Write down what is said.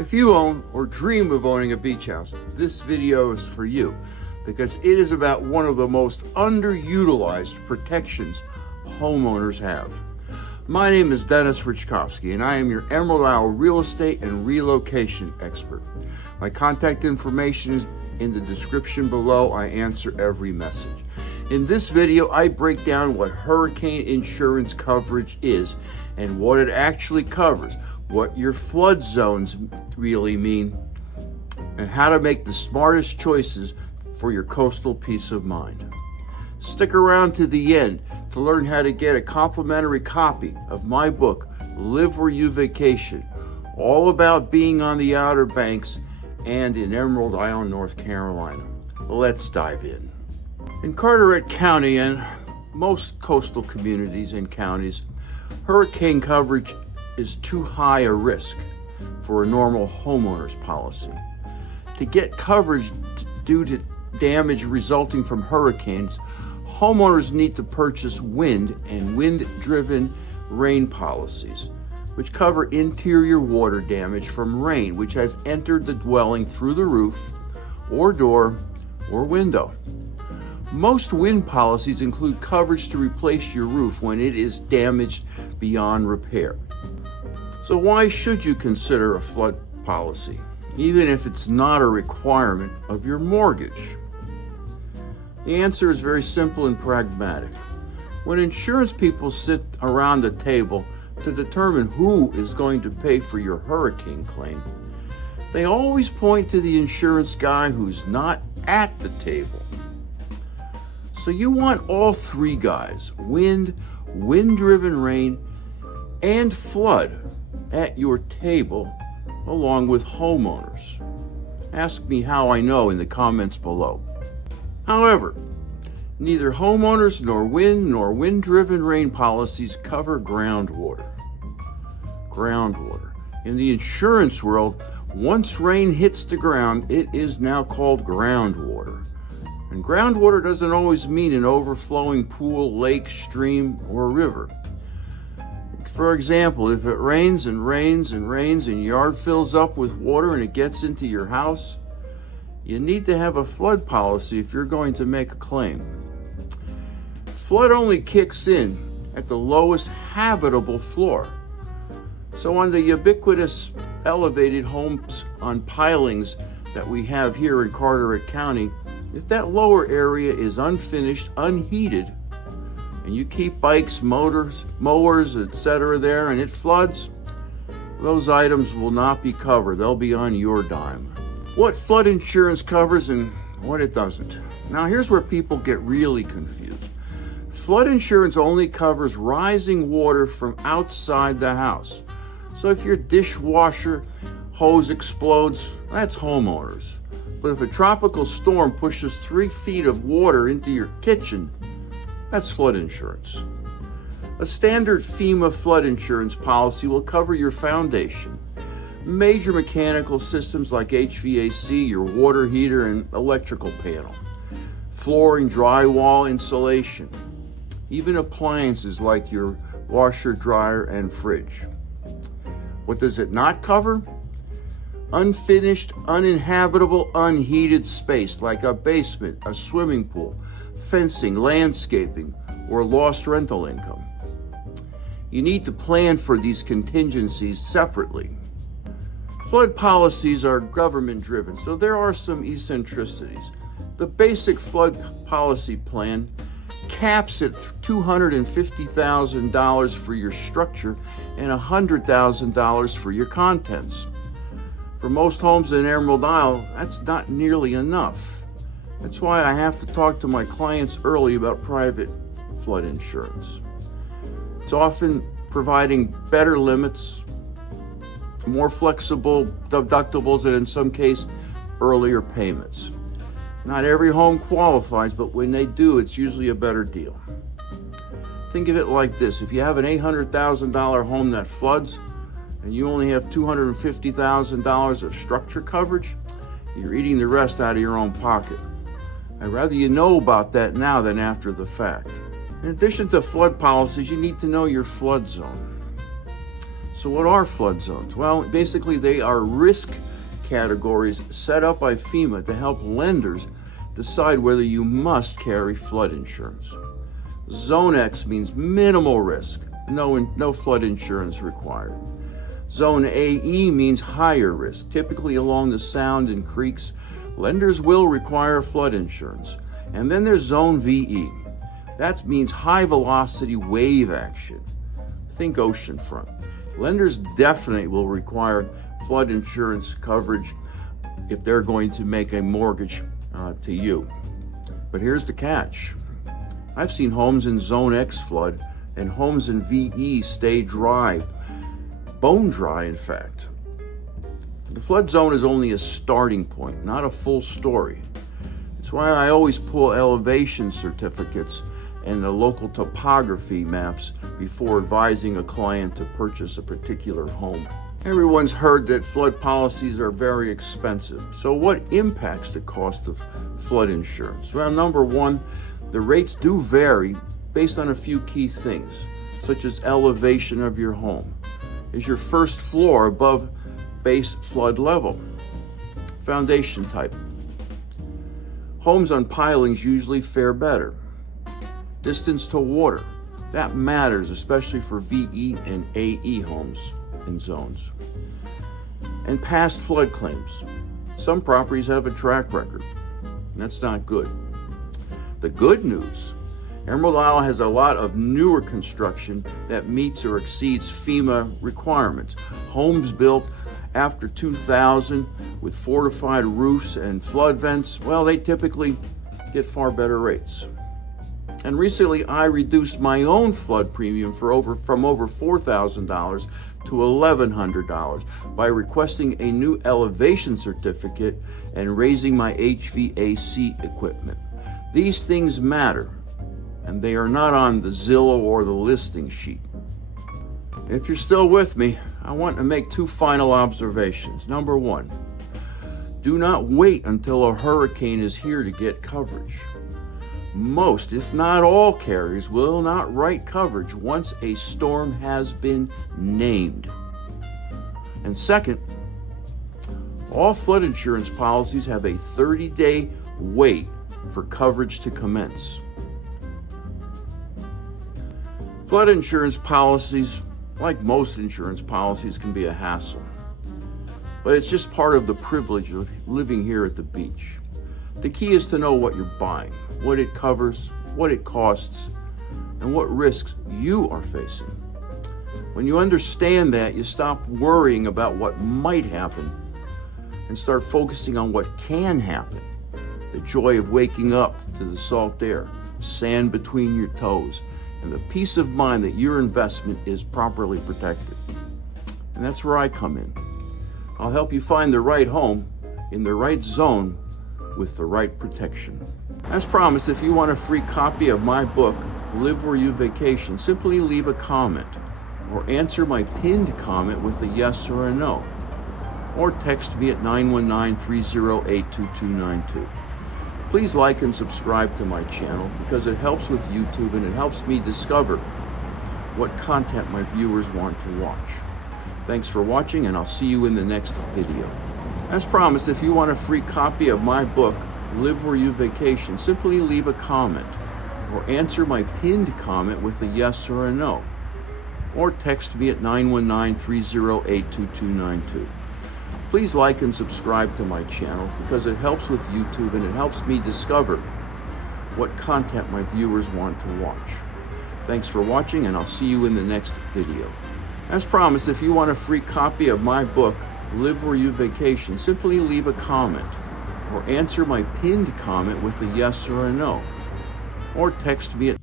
If you own or dream of owning a beach house, this video is for you because it is about one of the most underutilized protections homeowners have. My name is Dennis Richkovsky and I am your Emerald Isle real estate and relocation expert. My contact information is in the description below. I answer every message. In this video, I break down what hurricane insurance coverage is and what it actually covers, what your flood zones really mean, and how to make the smartest choices for your coastal peace of mind. Stick around to the end to learn how to get a complimentary copy of my book, Live Where You Vacation, all about being on the Outer Banks and in Emerald Isle, North Carolina. Let's dive in. In Carteret County and most coastal communities and counties, hurricane coverage is too high a risk for a normal homeowner's policy. To get coverage due to damage resulting from hurricanes, homeowners need to purchase wind and wind-driven rain policies, which cover interior water damage from rain which has entered the dwelling through the roof or door or window. Most wind policies include coverage to replace your roof when it is damaged beyond repair. So why should you consider a flood policy, even if it's not a requirement of your mortgage? The answer is very simple and pragmatic. When insurance people sit around the table to determine who is going to pay for your hurricane claim, they always point to the insurance guy who's not at the table. So you want all three guys, wind, wind-driven rain, and flood, at your table, along with homeowners. Ask me how I know in the comments below. However, neither homeowners nor wind-driven rain policies cover groundwater. Groundwater. In the insurance world, once rain hits the ground, it is now called groundwater. And groundwater doesn't always mean an overflowing pool, lake, stream, or river. For example, if it rains and rains and rains and your yard fills up with water and it gets into your house, you need to have a flood policy if you're going to make a claim. Flood only kicks in at the lowest habitable floor. So on the ubiquitous elevated homes on pilings that we have here in Carteret County, if that lower area is unfinished, unheated, and you keep bikes, mowers, etc. there, and it floods, those items will not be covered. They'll be on your dime. What flood insurance covers and what it doesn't. Now here's where people get really confused. Flood insurance only covers rising water from outside the house. So if your dishwasher hose explodes, that's homeowners. But if a tropical storm pushes 3 feet of water into your kitchen, that's flood insurance. A standard FEMA flood insurance policy will cover your foundation, major mechanical systems like HVAC, your water heater and electrical panel, flooring, drywall, insulation, even appliances like your washer, dryer, and fridge. What does it not cover? Unfinished, uninhabitable, unheated space like a basement, a swimming pool, fencing, landscaping, or lost rental income. You need to plan for these contingencies separately. Flood policies are government driven, so there are some eccentricities. The basic flood policy plan caps at $250,000 for your structure and $100,000 for your contents. For most homes in Emerald Isle, that's not nearly enough. That's why I have to talk to my clients early about private flood insurance. It's often providing better limits, more flexible deductibles, and in some cases, earlier payments. Not every home qualifies, but when they do, it's usually a better deal. Think of it like this. If you have an $800,000 home that floods, and you only have $250,000 of structure coverage, you're eating the rest out of your own pocket. I'd rather you know about that now than after the fact. In addition to flood policies, you need to know your flood zone. So what are flood zones? Well, basically they are risk categories set up by FEMA to help lenders decide whether you must carry flood insurance. Zone X means minimal risk, no flood insurance required. Zone AE means higher risk, typically along the sound and creeks. Lenders will require flood insurance. And then there's Zone VE. That means high velocity wave action. Think oceanfront. Lenders definitely will require flood insurance coverage if they're going to make a mortgage to you. But here's the catch. I've seen homes in Zone X flood and homes in VE stay dry, bone dry in fact. The flood zone is only a starting point, not a full story. It's why I always pull elevation certificates and the local topography maps before advising a client to purchase a particular home. Everyone's heard that flood policies are very expensive. So what impacts the cost of flood insurance? Well, number one, the rates do vary based on a few key things, such as elevation of your home. Is your first floor above base flood level? Foundation type. Homes on pilings usually fare better. Distance to water. That matters, especially for VE and AE homes in zones. And past flood claims. Some properties have a track record. That's not good. The good news, Emerald Isle has a lot of newer construction that meets or exceeds FEMA requirements. Homes built after 2000 with fortified roofs and flood vents, well, they typically get far better rates. And recently I reduced my own flood premium from over $4,000 to $1,100 by requesting a new elevation certificate and raising my HVAC equipment. These things matter, and they are not on the Zillow or the listing sheet. If you're still with me, I want to make two final observations. Number one, do not wait until a hurricane is here to get coverage. Most, if not all, carriers will not write coverage once a storm has been named. And second, all flood insurance policies have a 30-day wait for coverage to commence. Flood insurance policies, like most insurance policies, can be a hassle. But it's just part of the privilege of living here at the beach. The key is to know what you're buying, what it covers, what it costs, and what risks you are facing. When you understand that, you stop worrying about what might happen and start focusing on what can happen. The joy of waking up to the salt air, sand between your toes, and the peace of mind that your investment is properly protected. And that's where I come in. I'll help you find the right home in the right zone with the right protection. As promised, if you want a free copy of my book, Live Where You Vacation, simply leave a comment or answer my pinned comment with a yes or a no, or text me at 919-308-2292. Please like and subscribe to my channel because it helps with YouTube and it helps me discover what content my viewers want to watch. Thanks for watching, and I'll see you in the next video. As promised, if you want a free copy of my book, Live Where You Vacation, simply leave a comment or answer my pinned comment with a yes or a no, or text me at 919-308-2292. Please like and subscribe to my channel because it helps with YouTube and it helps me discover what content my viewers want to watch. Thanks for watching, and I'll see you in the next video. As promised, if you want a free copy of my book, Live Where You Vacation, simply leave a comment or answer my pinned comment with a yes or a no, or text me at